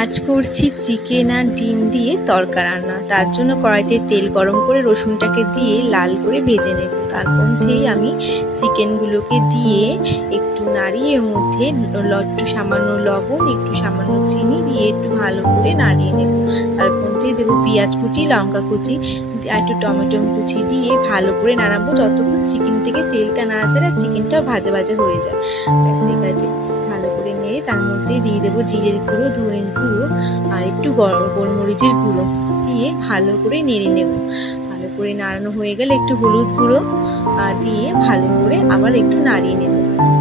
আজ করছি চিকেন আর ডিম দিয়ে তড়কা রান্না। তার জন্য কড়াইতে তেল গরম করে রসুনটাকে দিয়ে লাল করে ভেজে নেব। তার মধ্যেই আমি চিকেনগুলোকে দিয়ে একটু নাড়িয়ে এর মধ্যে একটু সামান্য লবণ, একটু সামান্য চিনি দিয়ে একটু ভালো করে নাড়িয়ে নেব। তার মধ্যে দেবো পেঁয়াজ কুচি, লঙ্কা কুচি আর একটু টমেটো কুচি দিয়ে ভালো করে নাড়াবো যতক্ষণ চিকেন থেকে তেলটা না ছাড়ে, চিকেনটা ভাজা ভাজা হয়ে যায়। ব্যাস এবারে ভালো করে নেড়ে তার মধ্যে দিয়ে দেবো জিরের গুঁড়ো, ধনের গুঁড়ো আর একটু গোলমরিচের গুঁড়ো দিয়ে ভালো করে নেড়ে নেব। ভালো করে নাড়ানো হয়ে গেলে একটু হলুদ গুঁড়ো দিয়ে ভালো করে আবার একটু নাড়িয়ে নেব।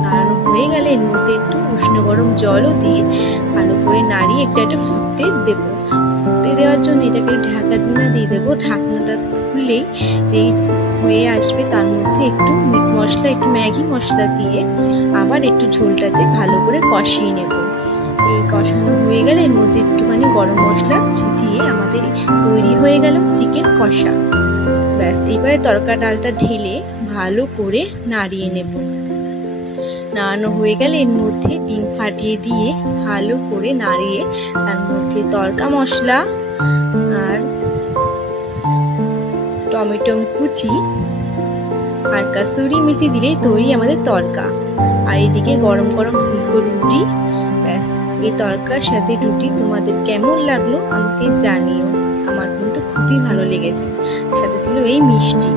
নাড়ানো হয়ে গেলে এর মধ্যে একটু উষ্ণ গরম জলও দিয়ে ভালো করে নাড়িয়ে একটু ফুটতে দেবো। ফুটতে দেওয়ার জন্য এটাকে ঢাকনা দিয়ে দেবো। ঢাকনাটা খুললেই যেই হয়ে আসবে তার মধ্যে একটু মিট মশলা, একটু ম্যাগি মশলা দিয়ে আবার একটু ঝোলটাতে ভালো করে কষিয়ে নেব। এই কষানো হয়ে গেলে এর মধ্যে একটুখানি গরম মশলা ছিটিয়ে আমাদের তৈরি হয়ে গেল চিকেন কষা। ব্যাস এবারে তড়কা ডালটা ঢেলে ভালো করে নাড়িয়ে নেব। নাড়ানো হয়ে গেলে এর মধ্যে ডিম ফাটিয়ে দিয়ে ভালো করে নাড়িয়ে তার মধ্যে তড়কা মশলা আর টমেটো কুচি আর কাসুরি মেথি দিলেই তৈরি আমাদের তড়কা। আর এদিকে গরম গরম ফুলকো রুটি। ব্যাস এই তড়কার সাথে রুটি তোমাদের কেমন লাগলো আমাকে জানিও। আমার কিন্তু খুবই ভালো লেগেছে। সাথে ছিল এই মিষ্টি।